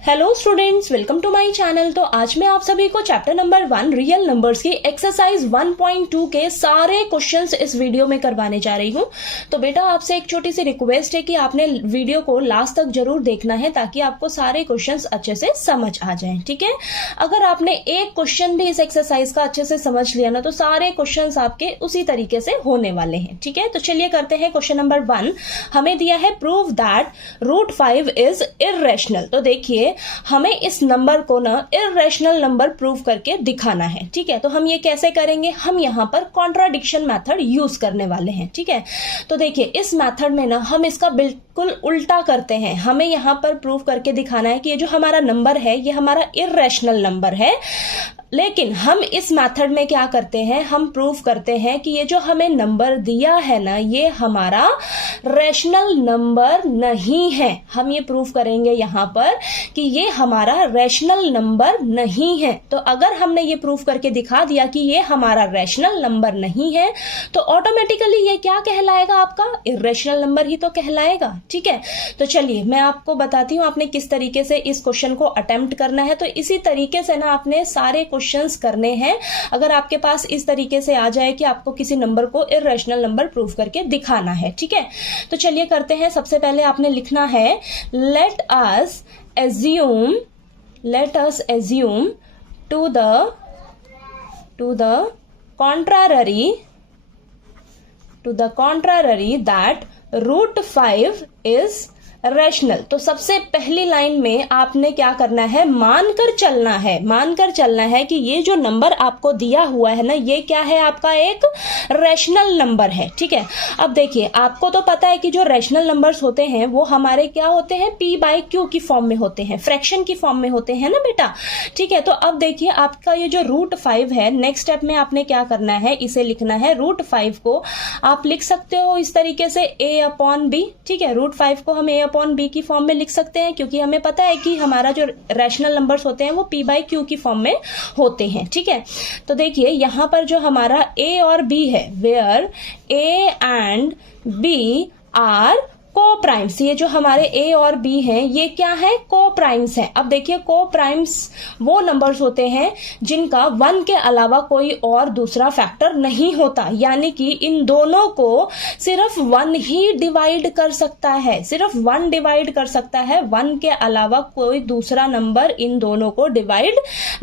Hello students, welcome to my channel. तो आज मैं आप सभी को चैप्टर नंबर 1 रियल नंबर्स की एक्सरसाइज 1.2 के सारे क्वेश्चंस इस वीडियो में करवाने जा रही हूं। तो बेटा आपसे एक छोटी सी रिक्वेस्ट है कि आपने वीडियो को लास्ट तक जरूर देखना है ताकि आपको सारे क्वेश्चंस अच्छे से समझ आ जाएं, ठीक है। अगर आपने एक क्वेश्चन भी इस एक्सरसाइज का अच्छे से समझ लिया ना तो सारे क्वेश्चंस आपके उसी तरीके से होने वाले हैं, ठीक है। तो चलिए करते हैं क्वेश्चन नंबर 1। हमें दिया है प्रूव दैट √5 इज इर्रेशनल। तो देखिए हमें इस नंबर को ना इर्रेशनल नंबर प्रूव करके दिखाना है, ठीक है। तो हम ये कैसे करेंगे, हम यहाँ पर कॉन्ट्राडिक्शन मेथड यूज करने वाले हैं, ठीक है। तो देखिए इस मेथड में ना हम इसका बिल्कुल उल्टा करते हैं। हमें यहाँ पर प्रूव करके दिखाना है कि ये जो हमारा नंबर है ये हमारा इर्रेशनल नंबर है, लेकिन हम इस मेथड में क्या करते हैं, हम प्रूव करते हैं कि ये जो हमें नंबर दिया है ना ये हमारा रैशनल नंबर नहीं है। हम ये प्रूव करेंगे यहाँ पर कि ये हमारा रैशनल नंबर नहीं है। तो अगर हमने ये प्रूव करके दिखा दिया कि ये हमारा रैशनल नंबर नहीं है तो ऑटोमेटिकली ये क्या कहलाएगा, आपका इर्रेशनल नंबर ही तो कहलाएगा, ठीक है। तो चलिए मैं आपको बताती हूँ आपने किस तरीके से इस क्वेश्चन को अटेम्प्ट करना है। तो इसी तरीके से ना आपने सारे क्वेश्चंस करने हैं। अगर आपके पास इस तरीके से आ जाए कि आपको किसी नंबर को इर्रेशनल नंबर प्रूव करके दिखाना है, ठीक है। तो चलिए करते हैं। सबसे पहले आपने लिखना है let us assume to the contrary that √5 is rational. तो सबसे पहली लाइन में आपने क्या करना है, मानकर चलना है कि ये जो नंबर आपको दिया हुआ है ना ये क्या है, आपका एक रैशनल नंबर है, ठीक है। अब देखिए आपको तो पता है कि जो रैशनल नंबर्स होते हैं वो हमारे क्या होते हैं, p/q की फॉर्म में होते हैं, फ्रैक्शन की फॉर्म में होते हैं ना बेटा, ठीक है। तो अब देखिए आपका ये जो √5 है, नेक्स्ट स्टेप में आपने क्या करना है, इसे लिखना है √5 को आप लिख सकते हो इस तरीके से a/b, ठीक है। √5 को हम a/b की फॉर्म में लिख सकते हैं क्योंकि हमें पता है कि हमारा जो रैशनल नंबर्स होते हैं वो p/q की फॉर्म में होते हैं, ठीक है। तो देखिए यहां पर जो हमारा a और b है, where a and b are coprimes, ये जो हमारे a और b हैं ये क्या है, को-प्राइम्स हैं। अब देखिए को-प्राइम्स वो नंबर्स होते हैं जिनका 1 के अलावा कोई और दूसरा फैक्टर नहीं होता, यानी कि इन दोनों को सिर्फ 1 ही डिवाइड कर सकता है, सिर्फ 1 डिवाइड कर सकता है, 1 के अलावा कोई दूसरा नंबर इन दोनों को डिवाइड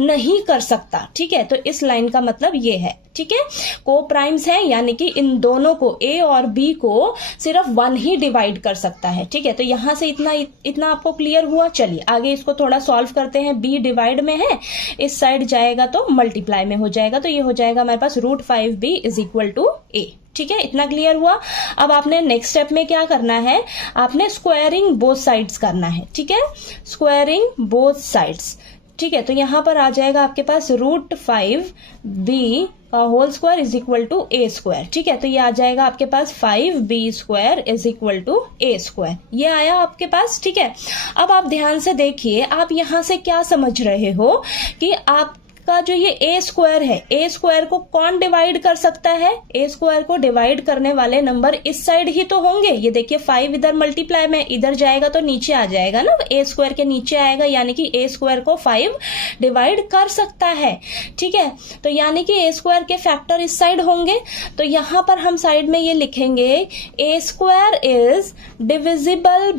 नहीं कर सकता, ठीक है। तो इस लाइन का मतलब ये है, ठीक है। को-प्राइम्स हैं यानी कि इन दोनों को a और b को सिर्फ 1 ही डिवाइड कर सकता है, ठीक है। तो यहां से इतना आपको क्लियर हुआ। चलिए आगे इसको थोड़ा सॉल्व करते हैं। b डिवाइड में है, इस साइड जाएगा तो मल्टीप्लाई में हो जाएगा, तो ये हो जाएगा हमारे पास √5b is equal to a, ठीक है। इतना क्लियर हुआ। अब आपने नेक्स्ट स्टेप में क्या करना है, आपने स्क्वायरिंग बोथ साइड्स करना है, ठीक है। स्क्वायरिंग बोथ साइड्स, ठीक है। तो यहां पर आ जाएगा आपके पास √5b का whole square is equal to a square, ठीक है। तो ये आ जाएगा आपके पास 5b² is equal to a square, ये आया आपके पास, ठीक है। अब आप ध्यान से देखिए, आप यहां से क्या समझ रहे हो कि आपका जो ये a स्क्वायर है, a स्क्वायर को कौन डिवाइड कर सकता है, a स्क्वायर को डिवाइड करने वाले नंबर इस साइड ही तो होंगे। ये देखिए 5 इधर मल्टीप्लाई में इधर जाएगा तो नीचे आ जाएगा ना, a स्क्वायर के नीचे आएगा, यानी कि a स्क्वायर को 5 डिवाइड कर सकता है, ठीक है। तो यानी कि a स्क्वायर के फैक्टर इस साइड होंगे। तो यहां पर हम साइड में ये लिखेंगे a square is divisible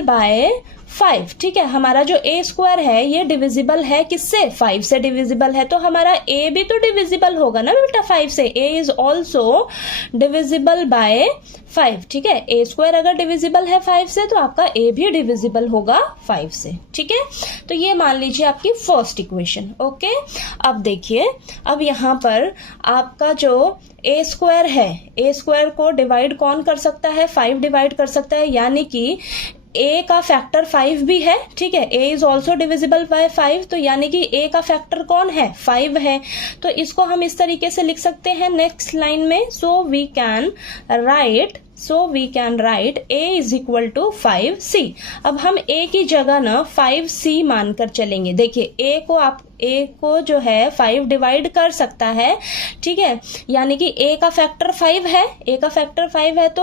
by 5, ठीक है। हमारा जो a स्क्वायर है ये डिविजिबल है किससे, 5 से डिविजिबल है, तो हमारा a भी तो डिविजिबल होगा ना बेटा 5 से। a is also divisible by 5, ठीक है। a स्क्वायर अगर डिविजिबल है 5 से तो आपका a भी डिविजिबल होगा 5 से, ठीक है। तो ये मान लीजिए आपकी फर्स्ट इक्वेशन, ओके। अब देखिए अब यहां पर आपका जो a स्क्वायर है, a स्क्वायर को डिवाइड कौन कर सकता है, 5 डिवाइड कर सकता है, यानी कि a का फैक्टर 5 भी है, ठीक है। a is also divisible by 5, तो यानी कि a का फैक्टर कौन है, 5 है। तो इसको हम इस तरीके से लिख सकते हैं नेक्स्ट लाइन में, so we can write a is equal to 5c। अब हम a की जगह ना 5c मानकर चलेंगे। देखिए a को आप a को जो है 5 डिवाइड कर सकता है, ठीक है, यानी कि a का फैक्टर 5 है, a का फैक्टर 5 है, तो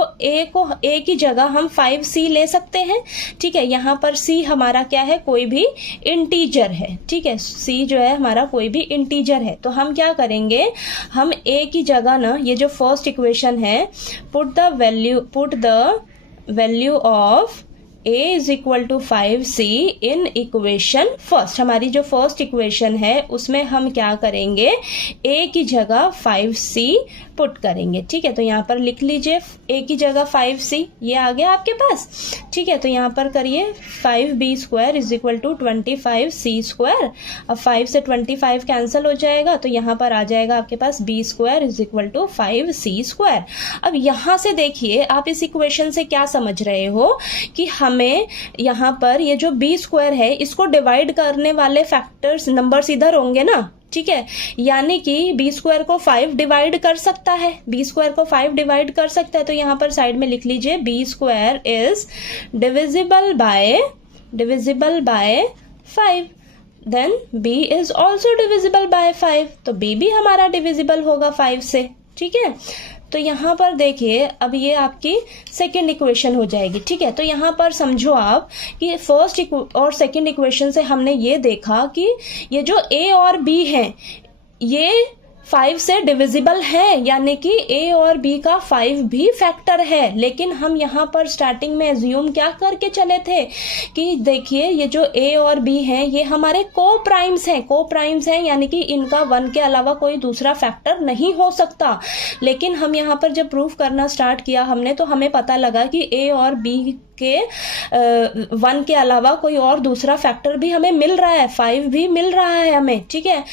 a की जगह हम 5c ले सकते हैं, ठीक है। यहाँ पर c हमारा क्या है, कोई भी इंटीजर है, ठीक है, c जो है हमारा कोई भी इंटीजर है। तो हम क्या करेंगे, हम a की जगह ना, ये जो फर्स्ट इक्वेशन है, put the value of a is equal to 5c in equation first. हमारी जो फर्स्ट इक्वेशन है उसमें हम क्या करेंगे, a की जगह 5c पुट करेंगे, ठीक है। तो यहाँ पर लिख लीजिए a की जगह 5c, ये आ गया आपके पास, ठीक है। तो यहाँ पर करिए 5b square is equal to 25c square. अब 5 से 25 कैंसिल हो जाएगा, तो यहाँ पर आ जाएगा आपके पास b square is equal to 5c square. अब यहाँ से देखिए आप इस इक्वेशन से क्या समझ रहे हो कि हमें यहाँ पर ये जो b स्क्वायर है इसको डिवाइड करने वाले फैक्टर्स नंबर्स इधर होंगे ना, ठीक है, यानी कि b स्क्वायर को 5 डिवाइड कर सकता है, b स्क्वायर को 5 डिवाइड कर सकता है। तो यहाँ पर साइड में लिख लीजिए b square is divisible by 5, then b is also divisible by 5, तो b भी हमारा डिविजिबल होगा 5 से, ठीक है। तो यहाँ पर देखिए अब ये आपकी सेकेंड इक्वेशन हो जाएगी, ठीक है। तो यहाँ पर समझो आप कि फर्स्ट और सेकेंड इक्वेशन से हमने ये देखा कि ये जो a और b है ये 5 से डिविजिबल है, यानी कि a और b का 5 भी फैक्टर है। लेकिन हम यहाँ पर स्टार्टिंग में एज्यूम क्या करके चले थे कि देखिए ये जो a और b हैं ये हमारे को प्राइम्स हैं, यानी कि इनका 1 के अलावा कोई दूसरा फैक्टर नहीं हो सकता। लेकिन हम यहाँ पर जब प्रूफ करना स्टार्ट किया हमने, तो हमें पता लगा कि a और b के 1 के अलावा कोई और दूसरा फैक्टर भी हमें मिल रहा है, 5 भी मिल रहा है हमें, ठीक है।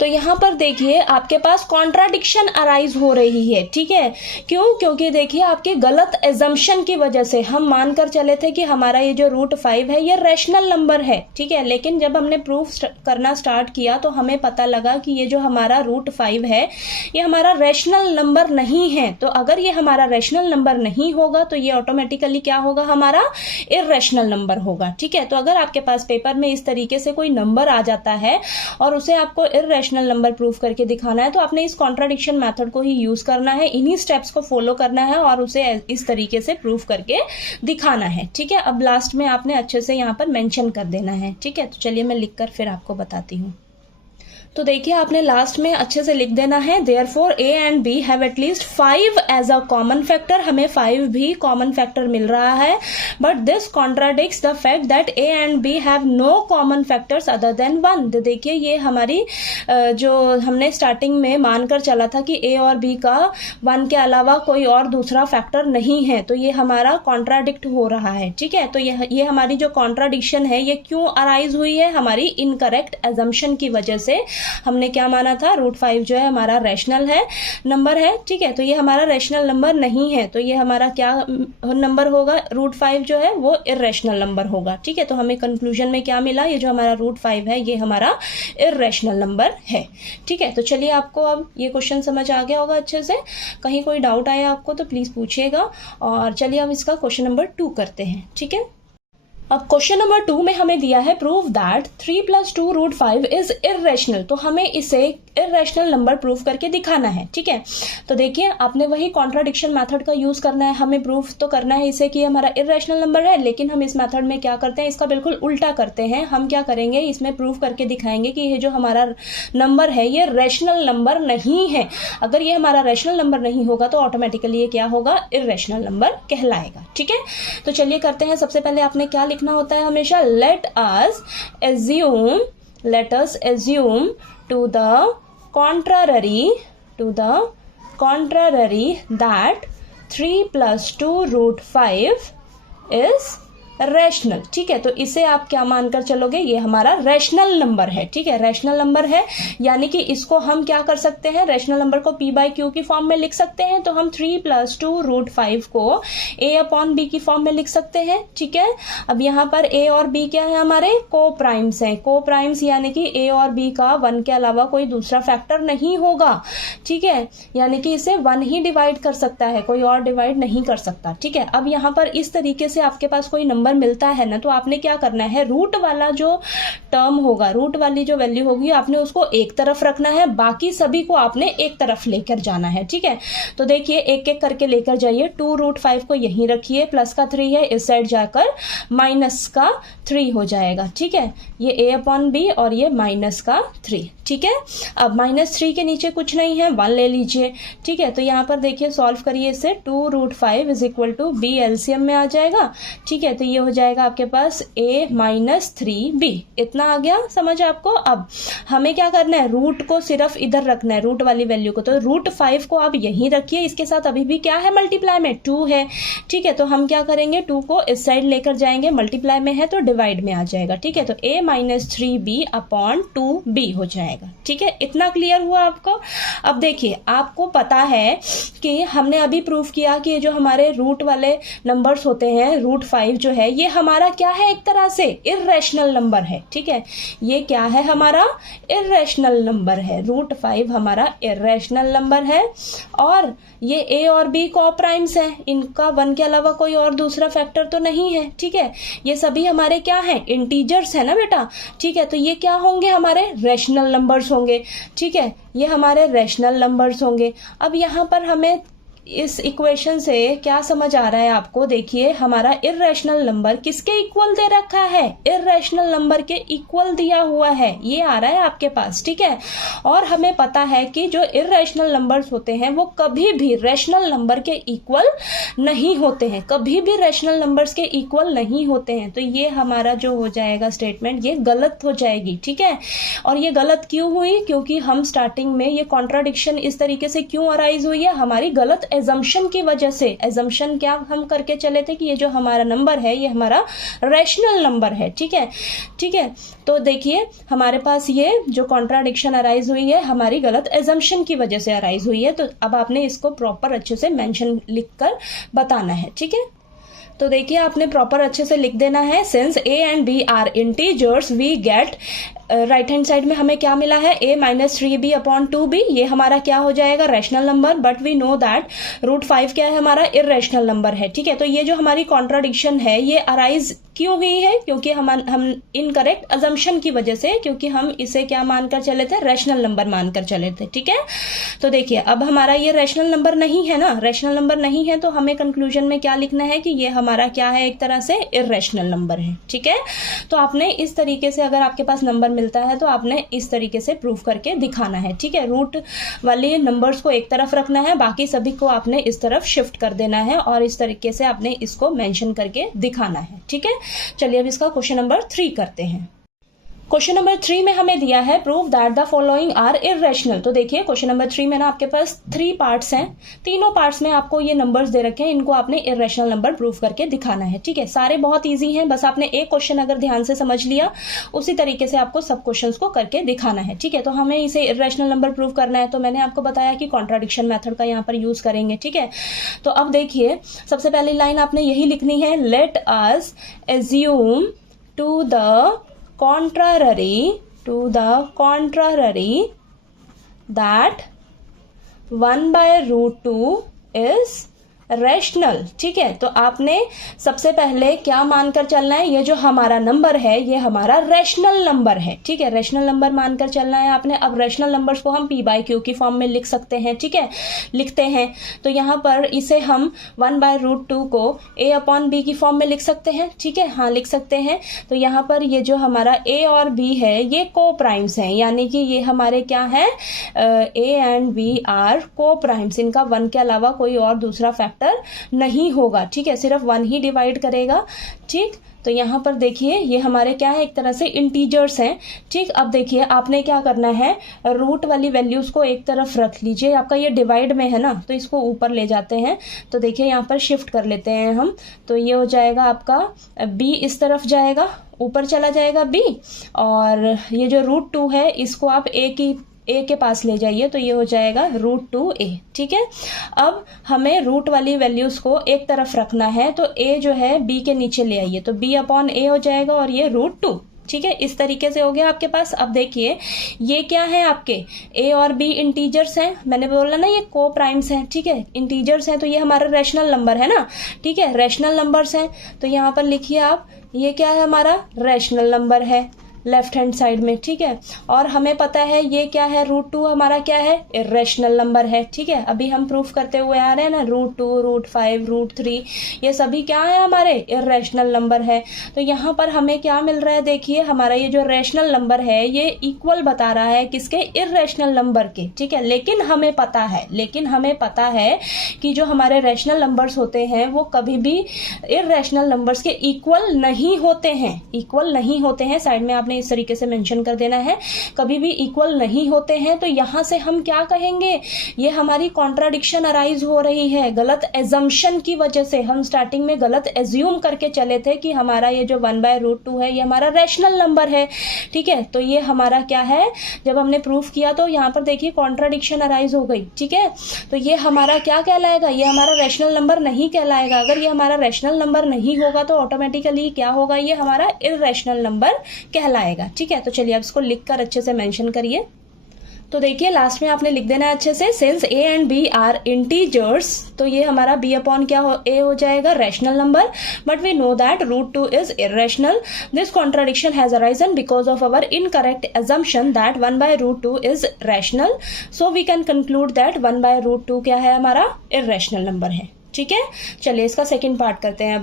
तो यहाँ पर देखिए आपके पास कॉन्ट्राडिक्शन अराइज हो रही है, ठीक है। क्यों? क्योंकि देखिए आपके गलत एजम्पशन की वजह से हम मानकर चले थे कि हमारा ये जो रूट 5 है ये रैशनल नंबर है, ठीक है। लेकिन जब हमने प्रूफ करना स्टार्ट किया तो हमें पता लगा कि ये जो हमारा रूट 5 है ये हमारा रैशनल नंबर नहीं है। तो अगर ये हमारा रैशनल नंबर नहीं होगा तो ये ऑटोमेटिकली क्या होगा, हमारा इररेशनल नंबर होगा, ठीक है। तो अगर आपके पास पेपर में इस तरीके से कोई नंबर आ जाता है और उसे आपको इररेशनल नंबर प्रूफ करके दिखाना है, तो आपने इस कॉन्ट्राडिक्शन मेथड को ही यूज करना है, इन्हीं स्टेप्स को फॉलो करना है और उसे इस तरीके से प्रूफ करके दिखाना है, ठीक है। अब लास्ट में आपने अच्छे से यहाँ पर मेंशन कर देना है, ठीक है। तो चलिए मैं लिखकर फिर आपको बताती हूँ। तो देखिए आपने लास्ट में अच्छे से लिख देना है, therefore a and b have at least 5 as a common factor. हमें 5 भी कॉमन फैक्टर मिल रहा है, but this contradicts the fact that a and b have no common factors other than 1। तो देखिए ये हमारी जो हमने स्टार्टिंग में मानकर चला था कि a और b का 1 के अलावा कोई और दूसरा फैक्टर नहीं है, तो ये हमारा कॉन्ट्राडिक्ट हो रहा है, ठीक है। तो ये हमारी जो कॉन्ट्राडिक्शन है ये क्यों अराइज हुई है, हमारी इनकरेक्ट एजम्पशन की वजह से। हमने क्या माना था, रूट 5 जो है हमारा रैशनल है नंबर है, ठीक है। तो ये हमारा रैशनल नंबर नहीं है, तो ये हमारा क्या नंबर होगा, रूट 5 जो है वो इररेशनल नंबर होगा, ठीक है। तो हमें कंक्लूजन में क्या मिला, ये जो हमारा रूट 5 है ये हमारा इररेशनल नंबर है, ठीक है। तो चलिए आपको अब ये क्वेश्चन समझ आ गया होगा अच्छे से। कहीं कोई डाउट आया आपको तो प्लीज पूछिएगा। और चलिए अब इसका क्वेश्चन नंबर 2 करते हैं, ठीक है। अब क्वेश्चन नंबर 2 में हमें दिया है proof that 3 + 2 root 5 is irrational. तो हमें इसे इररेशनल नंबर प्रूफ करके दिखाना है, ठीक है। तो देखिए आपने वही कॉन्ट्राडिक्शन मेथड का यूज करना है, हमें प्रूफ तो करना है इसे कि हमारा इररेशनल नंबर है, लेकिन हम इस मेथड में क्या करते हैं, इसका बिल्कुल उल्टा करते हैं। हम क्या करेंगे, इसमें प्रूफ करके दिखाएंगे कि ये जो हमारा नंबर है ये रैशनल नंबर नहीं है। अगर ये हमारा रैशनल नंबर नहीं होगा तो ऑटोमेटिकली ये क्या होगा, इररेशनल नंबर कहलाएगा, ठीक है। तो चलिए करते हैं। सबसे पहले आपने क्या लिखना होता है हमेशा, let us assume to the contrary that 3 + 2 root 5 is rational, ठीक है। तो इसे आप क्या मानकर चलोगे, ये हमारा रैशनल नंबर है, ठीक है, रैशनल नंबर है। यानी कि इसको हम क्या कर सकते हैं, रैशनल नंबर को p/q की फॉर्म में लिख सकते हैं। तो हम 3 + 2 रूट 5 को a/b की फॉर्म में लिख सकते हैं, ठीक है। अब यहाँ पर a और b क्या है, हमारे को प्राइम्स हैं, को प्राइम्स यानी कि a और b का 1 के अलावा कोई दूसरा फैक्टर नहीं होगा, ठीक है। यानी कि इसे 1 ही डिवाइड कर सकता है, कोई और डिवाइड नहीं कर सकता, ठीक है। अब यहाँ पर इस तरीके से आपके पास कोई नंबर नंबर मिलता है ना, तो आपने क्या करना है, रूट वाला जो टर्म होगा, रूट वाली जो वैल्यू होगी, आपने उसको एक तरफ रखना है, बाकी सभी को आपने एक तरफ लेकर जाना है। ठीक है, तो देखिए एक एक करके लेकर जाइए। 2√5 को यहीं रखिए, प्लस का 3 है, इस साइड जाकर माइनस का 3 हो जाएगा। ठीक है, ये a/b और ये माइनस का 3। ठीक है, अब -3 के नीचे कुछ नहीं है, 1 ले लीजिए। ठीक है, तो यहाँ पर देखिए सॉल्व करिए इसे, 2√5 = b एलसीएम में आ जाएगा। ठीक है, तो ये हो जाएगा आपके पास a - 3b। इतना आ गया समझ आपको। अब हमें क्या करना है, रूट को सिर्फ इधर रखना है, रूट वाली वैल्यू को। तो √5 को आप यहीं रखिए, इसके साथ अभी भी क्या है, मल्टीप्लाई में 2 है। ठीक है, तो हम क्या करेंगे, 2 को इस साइड लेकर जाएंगे, मल्टीप्लाई में है तो डिवाइड में आ जाएगा। ठीक है, तो a - 3b/2b हो जाएगा। ठीक है, इतना क्लियर हुआ आपको। अब देखिए आपको पता है कि हमने अभी प्रूफ किया कि ये जो हमारे रूट वाले नंबर्स होते हैं, √5 जो है ये हमारा क्या है, एक तरह से इर्रेशनल नंबर है। ठीक है, ये क्या है, हमारा इर्रेशनल नंबर है। √5 हमारा इर्रेशनल नंबर है और ये a और b कोप्राइम्स हैं, इनका 1 के अलावा कोई और दूसरा फैक्टर तो नहीं है। ठीक है, ये सभी हमारे क्या हैं, इंटीजर्स है ना बेटा। ठीक है, तो ये क्या होंगे, हमारे रैशनल नंबर्स होंगे। ठीक है, ये हमारे रैशनल नंबर्स होंगे। अब यहाँ पर हमें इस इक्वेशन से क्या समझ आ रहा है आपको, देखिए हमारा इर्रेशनल नंबर किसके इक्वल दे रखा है, इर्रेशनल नंबर के इक्वल दिया हुआ है, ये आ रहा है आपके पास। ठीक है, और हमें पता है कि जो इर्रेशनल नंबर्स होते हैं वो कभी भी रैशनल नंबर के इक्वल नहीं होते हैं, कभी भी रैशनल नंबर्स के इक्वल नहीं होते हैं। तो ये हमारा जो हो जाएगा स्टेटमेंट, ये गलत हो जाएगी। ठीक है, और ये गलत क्यों हुई, क्योंकि हम स्टार्टिंग में ये कॉन्ट्राडिक्शन इस तरीके से क्यों अराइज हुई है, हमारी गलत एजम्पशन की वजह से। एजम्पशन क्या हम करके चले थे कि ये जो हमारा नंबर है ये हमारा रैशनल नंबर है। ठीक है, ठीक है, तो देखिए हमारे पास ये जो कॉन्ट्राडिक्शन अराइज हुई है हमारी गलत एजम्पशन की वजह से अराइज हुई है। तो अब आपने इसको प्रॉपर अच्छे से मेंशन लिखकर बताना है। ठीक है, तो देखिए आपने प्रॉपर अच्छे से लिख देना है, since a and b are integers we get, right hand side में हमें क्या मिला है, a - 3b/2b, ये हमारा क्या हो जाएगा, rational number. But we know that √5 क्या है, हमारा इर्रेशनल नंबर है। ठीक है, तो ये जो हमारी कॉन्ट्राडिक्शन है ये अराइज क्यों हुई है, क्योंकि हम इनकरेक्ट अजम्पशन की वजह से, क्योंकि हम इसे क्या मानकर चले थे, रैशनल नंबर मानकर चले थे। ठीक है, तो देखिए अब हमारा ये रैशनल नंबर नहीं है ना, रैशनल नंबर नहीं है, तो हमें कंक्लूजन में क्या लिखना है कि ये हमारा क्या है, एक तरह से इर्रेशनल नंबर है। ठीक है, तो आपने इस तरीके से, अगर आपके पास नंबर मिलता है तो आपने इस तरीके से प्रूफ करके दिखाना है। ठीक है, रूट वाले नंबर्स को एक तरफ रखना है, बाकी सभी को आपने इस तरफ शिफ्ट कर देना है और इस तरीके से आपने इसको मेंशन करके दिखाना है। ठीक है, चलिए अब इसका क्वेश्चन नंबर 3 करते हैं। क्वेश्चन नंबर 3 में हमें दिया है prove that the following are irrational. तो देखिए क्वेश्चन नंबर 3 में ना आपके पास 3 पार्ट्स हैं, तीनों पार्ट्स में आपको ये नंबर्स दे रखे हैं, इनको आपने इर्रेशनल नंबर प्रूव करके दिखाना है। ठीक है, सारे बहुत इजी हैं, बस आपने एक क्वेश्चन अगर ध्यान से समझ लिया उसी तरीके से आपको सब क्वेश्चंस को करके दिखाना है। ठीक है, तो हमें इसे इर्रेशनल नंबर प्रूव करना है, तो मैंने आपको बताया कि कॉन्ट्राडिक्शन मेथड का यहाँ पर यूज करेंगे। ठीक है, तो अब देखिए सबसे पहली लाइन आपने यही लिखनी है, let us assume to the contrary that 1/√2 is rational. ठीक है, तो आपने सबसे पहले क्या मानकर चलना है, ये जो हमारा नंबर है ये हमारा रैशनल नंबर है। ठीक है, रैशनल नंबर मानकर चलना है आपने। अब रैशनल नंबर्स को हम p/q की फॉर्म में लिख सकते हैं। ठीक है, लिखते हैं तो यहाँ पर इसे हम 1/√2 को a/b की फॉर्म में लिख सकते हैं। ठीक है, हाँ लिख सकते हैं। तो यहाँ पर ये जो हमारा a और b है ये को प्राइम्स हैं, यानी कि ये हमारे क्या है, a and b आर को प्राइम्स, इनका 1 के अलावा कोई और दूसरा फैक्टर नहीं होगा। ठीक है, सिर्फ 1 ही डिवाइड करेगा। ठीक, तो यहाँ पर देखिए ये हमारे क्या है, एक तरह से इंटीजर्स हैं। ठीक, अब देखिए आपने क्या करना है, रूट वाली वैल्यूज को एक तरफ रख लीजिए, आपका ये डिवाइड में है ना तो इसको ऊपर ले जाते हैं। तो देखिए यहाँ पर शिफ्ट कर लेते हैं हम, तो ये हो जाएगा आपका b इस तरफ जाएगा, ऊपर चला जाएगा b, और ये जो √2 है इसको आप a के पास ले जाइए, तो ये हो जाएगा √2a। ठीक है, अब हमें रूट वाली वैल्यूज को एक तरफ रखना है, तो a जो है b के नीचे ले आइए, तो b/a हो जाएगा और ये √2। ठीक है, इस तरीके से हो गया आपके पास। अब देखिए ये क्या है, आपके a और b इंटीजर्स हैं, मैंने बोला ना ये को प्राइम्स हैं, ठीक है, इंटीजर्स हैं, तो ये हमारा रैशनल नंबर है ना, ठीक है, रैशनल नंबर्स हैं। तो यहाँ पर लिखिए आप, ये क्या है, हमारा रैशनल नंबर है लेफ्ट हैंड साइड में, ठीक है। और हमें पता है ये क्या है, √2 हमारा क्या है, इर्रेशनल नंबर है, ठीक है। अभी हम प्रूफ करते हुए आ रहे हैं ना, √2, √5, √3 ये सभी क्या है, हमारे इर्रेशनल नंबर है। तो यहाँ पर हमें क्या मिल रहा है, देखिए हमारा ये जो रैशनल नंबर है ये इक्वल बता रहा है किसके, इर्रेशनल नंबर के, ठीक है। लेकिन हमें पता है कि जो हमारे रैशनल नंबर्स होते हैं वो कभी भी इर्रेशनल नंबर्स के इक्वल नहीं होते हैं, साइड में आपने इस तरीके से मेंशन कर देना है, कभी भी इक्वल नहीं होते हैं। तो यहां से हम क्या कहेंगे, ये हमारी कॉन्ट्राडिक्शन अराइज हो रही है गलत एजम्पशन की वजह से। हम स्टार्टिंग में गलत एज्यूम करके चले थे कि हमारा ये जो 1/√2 है ये हमारा रैशनल नंबर है, ठीक है। तो ये हमारा क्या है, जब हमने प्रूफ किया तो यहाँ पर देखिए कॉन्ट्राडिक्शन अराइज हो गई, ठीक है। तो ये हमारा क्या कहलाएगा, ये हमारा रैशनल नंबर नहीं कहलाएगा। अगर ये हमारा रैशनल नंबर नहीं होगा तो ऑटोमेटिकली क्या होगा, ये हमारा इर्रेशनल नंबर कहलाएगा, ठीक है। तो चलिए अब इसको लिखकर अच्छे से मेंशन करिए। तो देखिए लास्ट में आपने लिख देना है अच्छे से, since a and b are integers, तो ये हमारा b अपॉन क्या हो, a हो जाएगा rational number, but we know that √2 is irrational. This contradiction has arisen because of our incorrect assumption that 1/√2 is rational, so we can conclude that 1/√2 क्या है, हमारा इर्रेशनल नंबर है, ठीक है। चलिए इसका सेकेंड पार्ट करते हैं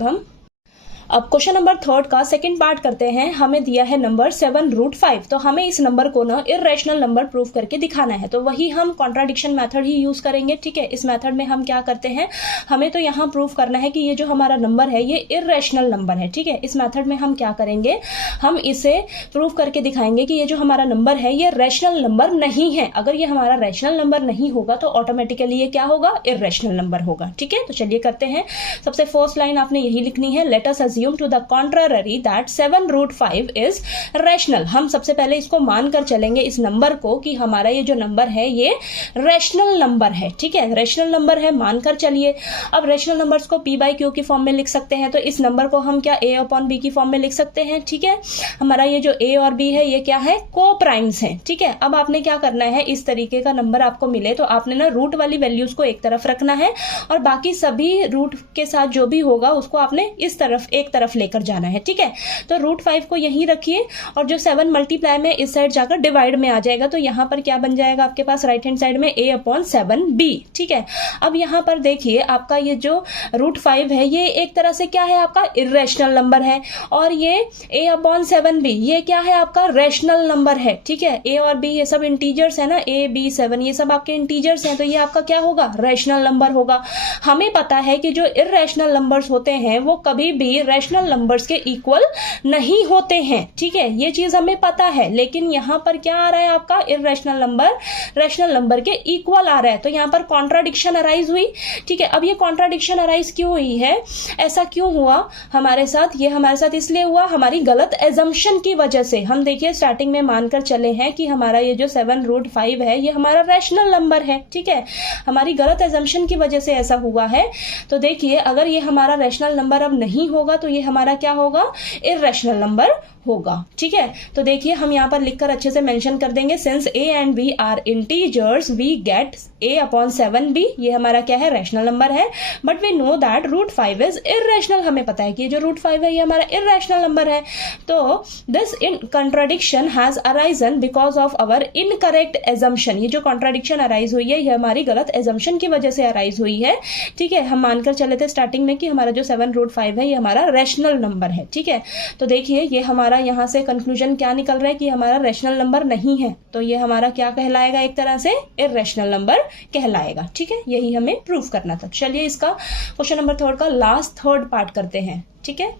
अब क्वेश्चन नंबर 3 का सेकंड पार्ट करते हैं। हमें दिया है नंबर 7√5, तो हमें इस नंबर को ना इर्रेशनल नंबर प्रूफ करके दिखाना है। तो वही हम कॉन्ट्राडिक्शन मेथड ही यूज करेंगे, ठीक है। इस मेथड में हम क्या करते हैं, हमें तो यहाँ प्रूफ करना है कि ये जो हमारा नंबर है ये इर्रेशनल नंबर है, ठीक है। इस मेथड में हम क्या करेंगे, हम इसे प्रूफ करके दिखाएंगे कि ये जो हमारा नंबर है ये रैशनल नंबर नहीं है। अगर ये हमारा रैशनल नंबर नहीं होगा तो ऑटोमेटिकली ये क्या होगा, इर्रेशनल नंबर होगा, ठीक है। तो चलिए करते हैं। सबसे फर्स्ट लाइन आपने यही लिखनी है, let us assume to the contrary that 7√5 is rational। हम सबसे पहले इसको मानकर चलेंगे इस नंबर को कि हमारा ये जो नंबर है ये रैशनल नंबर है, ठीक है, रैशनल नंबर है, मानकर चलिए। अब रैशनल नंबर्स को p/q की फॉर्म में लिख सकते हैं, तो इस नंबर को हम क्या a/b की फॉर्म में लिख सकते हैं, ठीक है। हमारा ये जो a और b है ये क्या है, को प्राइम्स है, ठीक है। अब आपने क्या करना है, इस तरीके का नंबर आपको मिले तो आपने ना रूट वाली वैल्यूज को एक तरफ रखना है और बाकी सभी रूट के साथ जो भी होगा उसको आपने इस तरफ एक तरफ लेकर जाना है, ठीक है। तो √5 को यहीं रखिए और जो 7 मल्टीप्लाई में इस साइड जाकर डिवाइड में आ जाएगा, तो यहां पर क्या बन जाएगा आपके पास राइट हैंड साइड में a/7b, ठीक है। अब यहां पर देखिए आपका ये जो √5 है ये एक तरह से क्या है, आपका इर्रेशनल नंबर है, और ये a/7b ये क्या है, आपका रैशनल नंबर है, ठीक है। a और b ये सब इंटीजर्स है ना, a b 7 ये सब आपके इंटीजर्स हैं, तो ये आपका क्या होगा, रैशनल नंबर होगा। हमें पता है कि जो इर्रेशनल नंबर्स होते हैं वो कभी भी रैशनल नंबर्स के इक्वल नहीं होते हैं, ठीक है, ये चीज हमें पता है। लेकिन यहां पर क्या आ रहा है, आपका इर्रेशनल नंबर रैशनल नंबर के इक्वल आ रहा है, तो यहां पर कॉन्ट्राडिक्शन अराइज हुई, ठीक है। अब ये कॉन्ट्राडिक्शन अराइज क्यों हुई है, ऐसा क्यों हुआ हमारे साथ, ये हमारे साथ इसलिए हुआ हमारी गलत एजम्पशन की वजह से। हम देखिए स्टार्टिंग में मानकर चले हैं कि हमारा ये जो 7√5 है ये हमारा रैशनल नंबर है, ठीक है। हमारी गलत एजम्पशन की वजह से ऐसा हुआ है। तो देखिए अगर ये हमारा रैशनल नंबर अब नहीं होगा तो ये हमारा क्या होगा, इर्रेशनल नंबर होगा, ठीक है। तो देखिए हम यहाँ पर लिखकर अच्छे से मेंशन कर देंगे, since a and b are integers we get a/7b, ये हमारा क्या है, रैशनल नंबर है, but we know that √5 is irrational. हमें पता है कि ये जो √5 है ये हमारा इर्रेशनल नंबर है। तो this in contradiction has arisen because of our incorrect assumption, ये जो कॉन्ट्राडिक्शन अराइज हुई है ये हमारी गलत एजम्पशन की वजह से अराइज हुई है, ठीक है। हम मानकर चले थे स्टार्टिंग में कि हमारा जो 7√5 है ये हमारा रैशनल नंबर है, ठीक है। तो देखिए ये हमारा यहां से कंक्लूजन क्या निकल रहा है कि हमारा रैशनल नंबर नहीं है, तो ये हमारा क्या कहलाएगा, एक तरह से इर्रेशनल नंबर कहलाएगा, ठीक है। यही हमें प्रूफ करना था। चलिए इसका क्वेश्चन नंबर 3 का लास्ट थर्ड पार्ट करते हैं, ठीक है।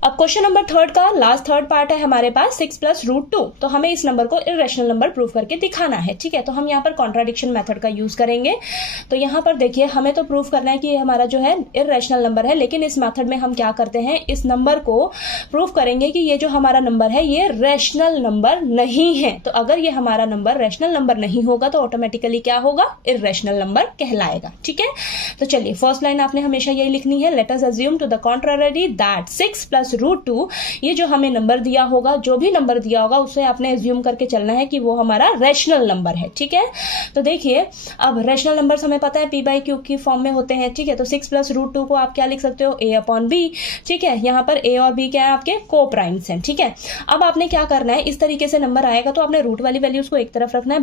अब क्वेश्चन नंबर 3 का लास्ट थर्ड पार्ट है हमारे पास 6 + √2, तो हमें इस नंबर को इर्रेशनल नंबर प्रूफ करके दिखाना है, ठीक है। तो हम यहाँ पर कॉन्ट्राडिक्शन मेथड का यूज करेंगे। तो यहाँ पर देखिए हमें तो प्रूफ करना है कि ये हमारा जो है इर्रेशनल नंबर है, लेकिन इस मेथड में हम क्या करते हैं, इस नंबर को प्रूफ करेंगे कि ये जो हमारा नंबर है ये रैशनल नंबर नहीं है। तो अगर ये हमारा नंबर रैशनल नंबर नहीं होगा तो ऑटोमेटिकली क्या होगा, इर्रेशनल नंबर कहलाएगा, ठीक है। तो चलिए फर्स्ट लाइन आपने हमेशा यही लिखनी है, let us assume to the contrary that 6 + plus √2 ये जो हमें नंबर दिया होगा, जो भी नंबर दिया होगा उसे आपने एज्यूम करके चलना है कि वो हमारा रैशनल नंबर है। ठीक है, तो देखिए अब रैशनल नंबर्स हमें पता है p/q की फॉर्म में होते हैं। ठीक है, तो 6 प्लस √2 को आप क्या लिख सकते हो, a/b। ठीक है, यहाँ पर a और b क्या है, आपके को प्राइम्स हैं। ठीक है, अब आपने क्या करना है, इस तरीके से नंबर आएगा तो आपने रूट वाली वैल्यूज को एक तरफ रखना है,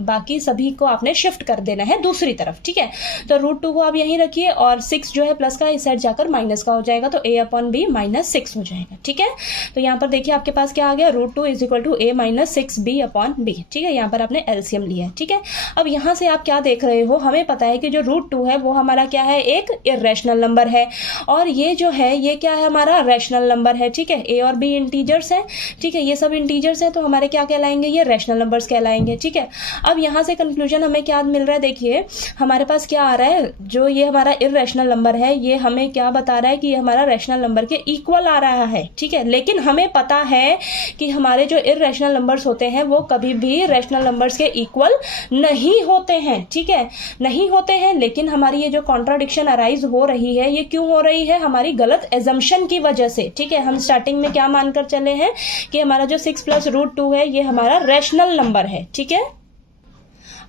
बाकी सभी को आपने शिफ्ट कर देना है दूसरी तरफ। ठीक है, तो √2 को आप यहीं रखिए और 6 जो है प्लस का इस साइड जाकर माइनस का हो जाएगा, तो a/b -6 हो जाएगा। ठीक है, तो यहाँ पर देखिए आपके पास क्या आ गया, √2 = a - 6b/b। ठीक है, यहाँ पर आपने एलसीएम लिया है। ठीक है, अब यहाँ से आप क्या देख रहे हो, हमें पता है कि जो √2 है वो हमारा क्या है, एक इर्रेशनल नंबर है, और ये जो है ये क्या है, हमारा रैशनल नंबर है। ठीक है, a और b इंटीजर्स हैं। ठीक है, ये सब इंटीजर्स हैं, तो हमारे क्या कहलाएंगे, ये रैशनल नंबर्स कहलाएंगे। ठीक है, अब यहाँ से कंक्लूजन हमें क्या मिल रहा है, देखिए हमारे पास क्या आ रहा है, जो ये हमारा इर्रेशनल नंबर है ये हमें क्या बता रहा है कि ये हमारा रैशनल नंबर के इक्वल आ रहा है। ठीक है, लेकिन हमें पता है कि हमारे जो इर्रेशनल नंबर्स होते हैं वो कभी भी रैशनल नंबर्स के इक्वल नहीं होते हैं। ठीक है, नहीं होते हैं, लेकिन हमारी ये जो कॉन्ट्राडिक्शन अराइज हो रही है ये क्यों हो रही है, हमारी गलत एजम्पशन की वजह से। ठीक है, हम स्टार्टिंग में क्या मानकर चले हैं कि हमारा जो 6 प्लस √2 है ये हमारा रैशनल नंबर है। ठीक है,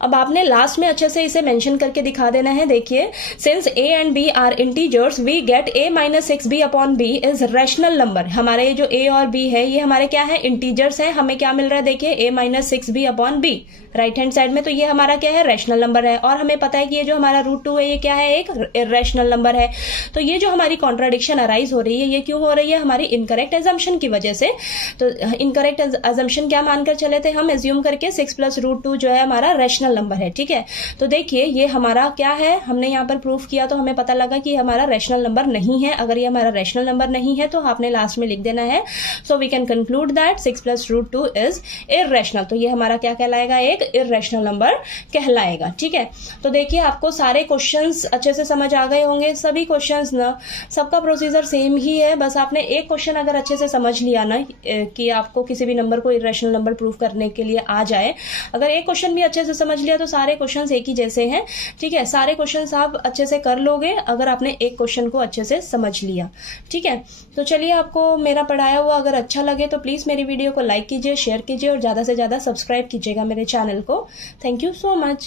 अब आपने लास्ट में अच्छे से इसे मेंशन करके दिखा देना है। देखिए, since a and b are integers we get a - 6b/b is rational number. हमारे ये जो a और b है ये हमारे क्या है, इंटीजर्स हैं। हमें क्या मिल रहा है, देखिए a - 6b/b right hand side में, तो ये हमारा क्या है, रैशनल नंबर है। और हमें पता है कि ये जो हमारा √2 है ये क्या है, एक इर्रेशनल नंबर है। तो ये जो हमारी कॉन्ट्राडिक्शन अराइज हो रही है ये क्यों हो रही है, हमारी इनकरेक्ट एजम्पशन की वजह से। तो इनकरेक्ट एजम्पशन क्या मानकर चले थे हम, एज्यूम करके 6 प्लस √2 जो है हमारा रैशनल नंबर है। ठीक है, तो देखिए ये हमारा क्या है, हमने यहाँ पर प्रूफ किया तो हमें पता लगा कि हमारा रैशनल नंबर नहीं है। अगर ये हमारा रैशनल नंबर नहीं है तो आपने लास्ट में लिख देना है, so we can conclude that 6 plus √2 is irrational. तो ये हमारा क्या कहलाएगा, एक इर्रेशनल नंबर कहलाएगा। ठीक है, तो देखिए आपको सारे क्वेश्चंस अच्छे से समझ आ गए होंगे। सभी क्वेश्चंस ना, सबका प्रोसीजर सेम ही है, बस आपने एक क्वेश्चन अगर अच्छे से समझ लिया ना कि आपको किसी भी नंबर को इर्रेशनल नंबर प्रूफ करने के लिए आ जाए, अगर एक क्वेश्चन भी अच्छे से समझ लिया तो सारे क्वेश्चंस एक ही जैसे हैं। ठीक है, सारे क्वेश्चंस आप अच्छे से कर लोगे अगर आपने एक क्वेश्चन को अच्छे से समझ लिया। ठीक है, तो चलिए आपको मेरा पढ़ाया हुआ अगर अच्छा लगे तो प्लीज मेरी वीडियो को लाइक कीजिए, शेयर कीजिए और ज्यादा से ज्यादा सब्सक्राइब कीजिएगा मेरे चैनल को। Thank you so much.